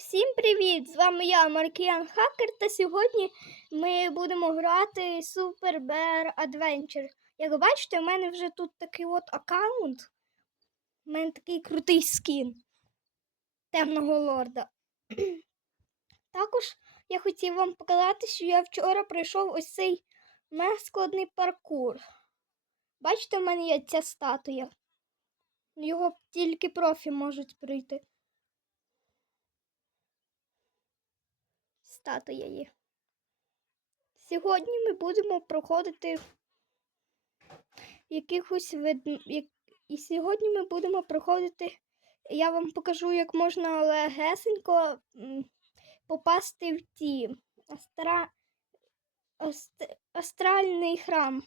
Всім привіт! З вами я, Маркіян Хакер, та сьогодні ми будемо грати Super Bear Adventure. Як бачите, у мене вже тут такий от аккаунт. У мене такий крутий скін темного лорда. Також я хотів вам показати, що я вчора пройшов ось цей мега складний паркур. Бачите, в мене є ця статуя. Його тільки профі можуть пройти. Статуя. Сьогодні ми будемо проходити якихось вид... І сьогодні ми будемо проходити. Я вам покажу, як можна легесенько попасти в ті астра... аст- астральний храм.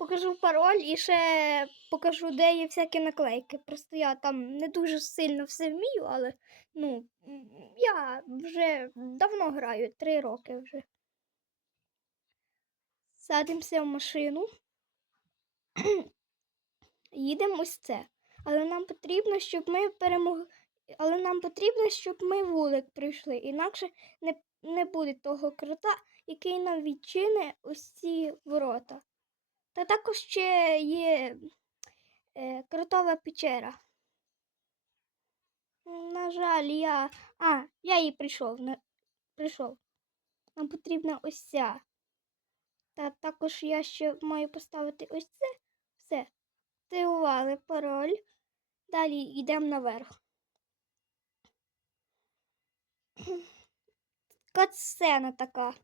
Покажу пароль і ще покажу, де є всякі наклейки. Просто я там не дуже сильно все вмію, але ну, я вже давно граю, три роки вже. Садимося в машину. Їдемо ось це. Але нам потрібно, щоб ми перемогли. Але нам потрібно, щоб ми вулик прийшли. Інакше не, не буде того крота, який нам відчине ось ці ворота. Та також ще є е, кротова печера. На жаль, я. А, я її прийшов. Не... Прийшов. Нам потрібна ось ця. Та також я ще маю поставити ось це. Все. Активували пароль. Далі йдемо наверх. Катсцена така.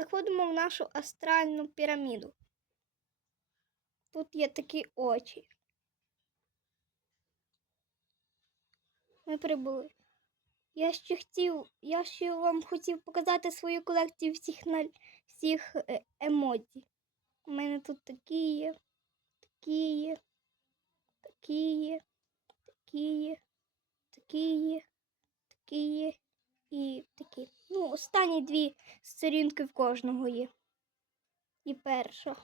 Заходимо в нашу астральну піраміду. Тут є такі очі. Ми прибули. Я ще хотів, я ще вам хотів показати свою колекцію всіх на всіх е, емодзі. У мене тут такі є, такі є, такі є, такі є, такі є, такі є і такі. Ну, останні дві сторінки в кожного є. І перша.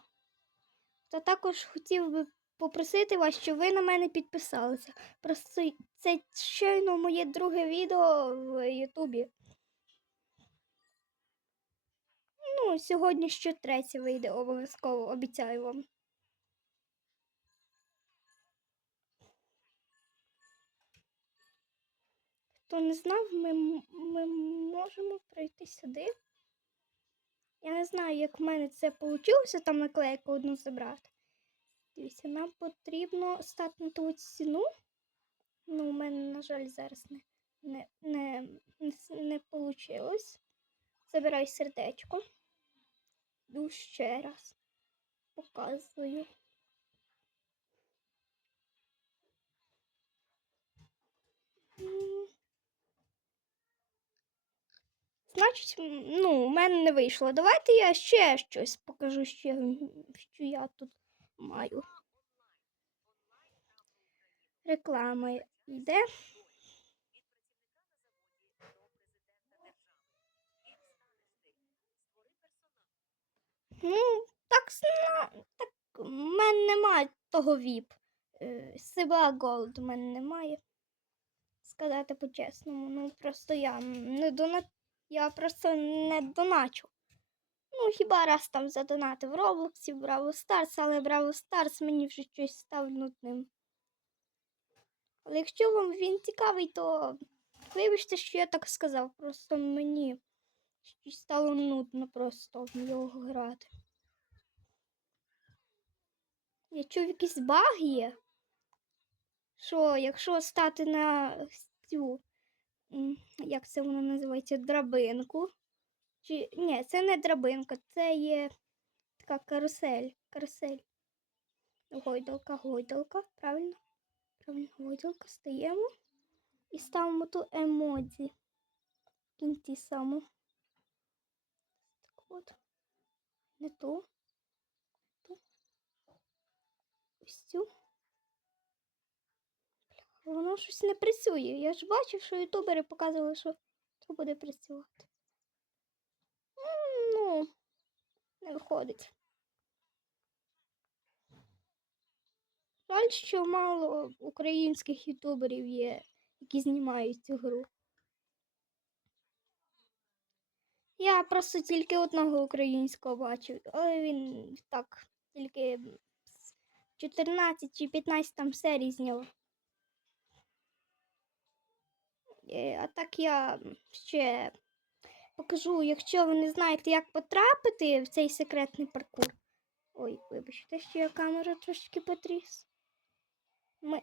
Та також хотів би попросити вас, щоб ви на мене підписалися. Просто це щойно моє друге відео в Ютубі. Ну, сьогодні ще третє вийде обов'язково, обіцяю вам. Хто не знав, ми, ми можемо пройти сюди. Я не знаю, як в мене це вийшло, там наклейку одну забрати. Дивіться, нам потрібно стати на ту стіну. Ну, у мене, на жаль, зараз не, не, не, не, вийшло. Забирай сердечко. Йду ще раз. Показую. Значить, ну, у мене не вийшло. Давайте я ще щось покажу, ще, що я тут маю. Реклама йде. Ну, так, так в мене немає того ВІП. Е, Сиба Голд у мене немає. Сказати по-чесному. Ну, просто я не дона... я просто не доначу. Ну, хіба раз там задонатив Роблоксі, Браво Старс, але Браво Старс мені вже щось став нудним. Але якщо вам він цікавий, то вибачте, що я так сказав. Просто мені щось стало нудно просто в нього грати. Я чув якийсь баг є. Що якщо стати на цю, як це воно називається, драбинку. Чи ні, це не драбинка, це є така карусель. Карусель. Гойдалка, гойдалка, правильно? Правильно, гойдалка, стаємо і ставимо ту емодзі. В кінці само. Так от. Не ту. ось цю. Воно щось не працює. Я ж бачив, що ютубери показували, що це буде працювати. Ну, не виходить. Жаль, що мало українських ютуберів є, які знімають цю гру. Я просто тільки одного українського бачив, але він так, тільки з 14 чи 15 там серій зняв. А так я ще покажу, якщо ви не знаєте, як потрапити в цей секретний паркур. Ой, вибачте, що я камеру трошки потріс. Ми,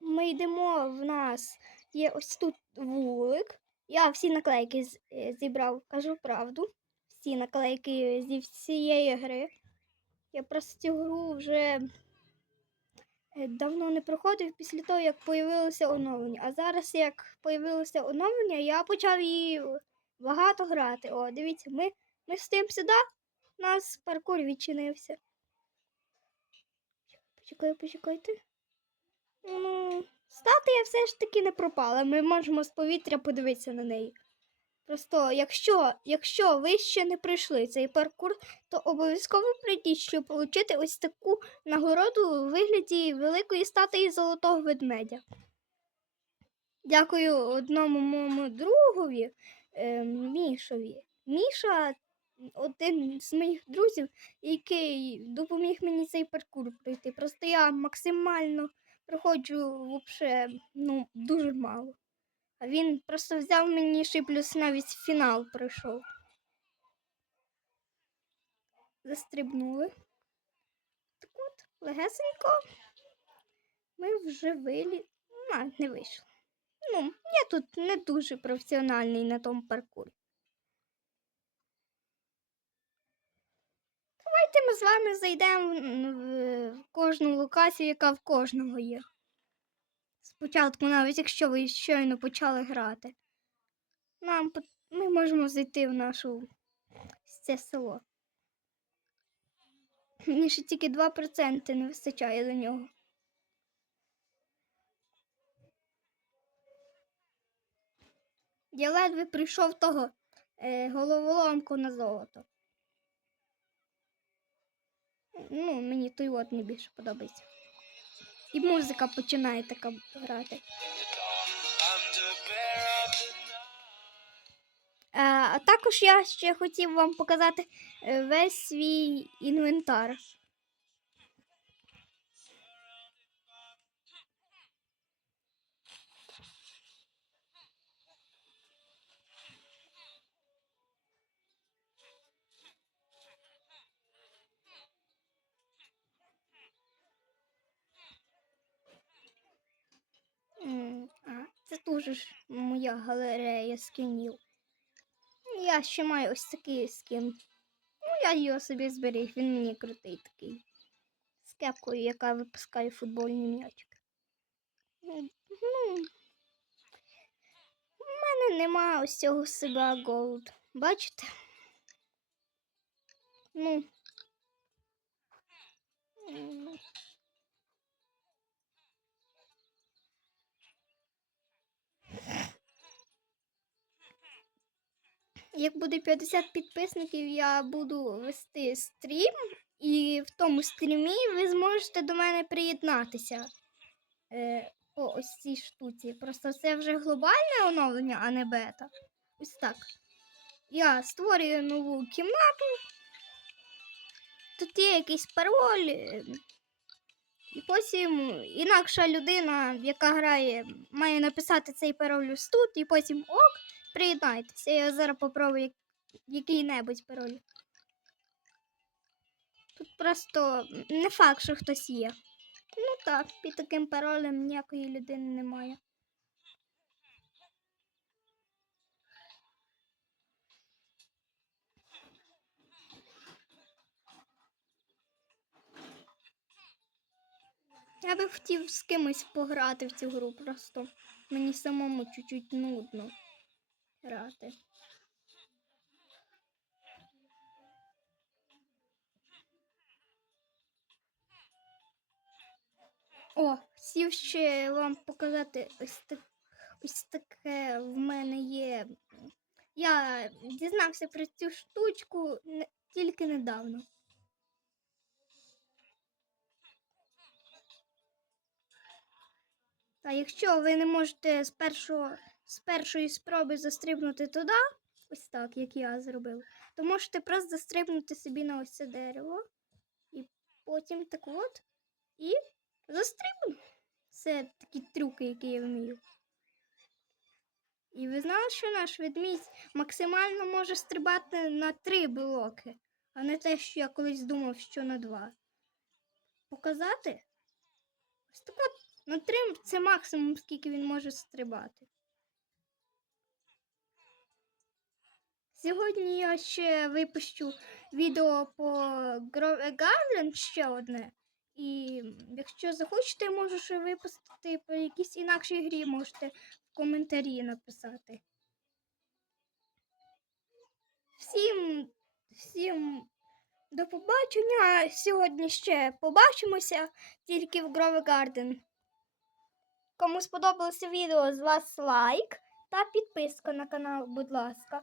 ми йдемо, в нас є ось тут вулик. Я всі наклейки е, зібрав, кажу правду. Всі наклейки зі всієї гри. Я просто цю гру вже е, давно не проходив після того, як появилося оновлення. А зараз, як появилося оновлення, я почав її багато грати. О, дивіться, ми, ми стоїмо сюди, у нас паркур відчинився. Почекай, почекайте. Ну, статуя все ж таки не пропала. Ми можемо з повітря подивитися на неї. Просто, якщо, якщо ви ще не пройшли цей паркур, то обов'язково прийдіть, щоб отримати ось таку нагороду у вигляді великої статуї золотого ведмедя. Дякую одному моєму другові, е, Мішові. Міша один з моїх друзів, який допоміг мені цей паркур пройти. Просто я максимально проходжу вообще, ну, дуже мало. А він просто взяв мені ще й плюс навіть фінал пройшов. Застрибнули. Так от, легесенько. Ми вже вилі... А, не вийшло. Ну, я тут не дуже професіональний на тому паркурі. Давайте ми з вами зайдемо в кожну локацію, яка в кожного є. Спочатку, навіть якщо ви щойно почали грати. Нам ми можемо зайти в нашу це село. Мені ще тільки 2% не вистачає до нього. Я ледве прийшов того е, головоломку на золото. Ну, мені той от не більше подобається. І музика починає така грати. Е, А також я ще хотів вам показати е, весь свій інвентар. Ж моя галерея скінів. Я ще маю ось такий скін. Ну, я його собі зберіг, він мені крутий такий. З кепкою, яка випускає футбольні м'ячики. Ну, у мене нема ось цього себе голд. Бачите? Ну. Як буде 50 підписників, я буду вести стрім, і в тому стрімі ви зможете до мене приєднатися. Е, по ось цій штуці. Просто це вже глобальне оновлення, а не бета. Ось так. Я створюю нову кімнату. Тут є якийсь пароль. е, І потім інакша людина, яка грає, має написати цей пароль ось тут, і потім ок, приєднайтеся. Я зараз попробую як- який-небудь пароль. Тут просто не факт, що хтось є. Ну так, під таким паролем ніякої людини немає. Я би хотів з кимось пограти в цю гру, просто мені самому чуть-чуть нудно грати. О, хотів ще вам показати ось так. Ось таке в мене є. Я дізнався про цю штучку тільки недавно. А якщо ви не можете з першого з першої спроби застрибнути туди, ось так, як я зробив, то можете просто застрибнути собі на ось це дерево. І потім так от. І застрибну. Це такі трюки, які я вмію. І ви знали, що наш ведмідь максимально може стрибати на три блоки, а не те, що я колись думав, що на два. Показати? Ось так от на три це максимум, скільки він може стрибати. Сьогодні я ще випущу відео по Grove Garden ще одне. І якщо захочете, можу ще випустити по якійсь інакшій грі, можете в коментарі написати. Всім, всім до побачення. Сьогодні ще побачимося тільки в Grove Garden. Кому сподобалося відео, з вас лайк та підписка на канал, будь ласка.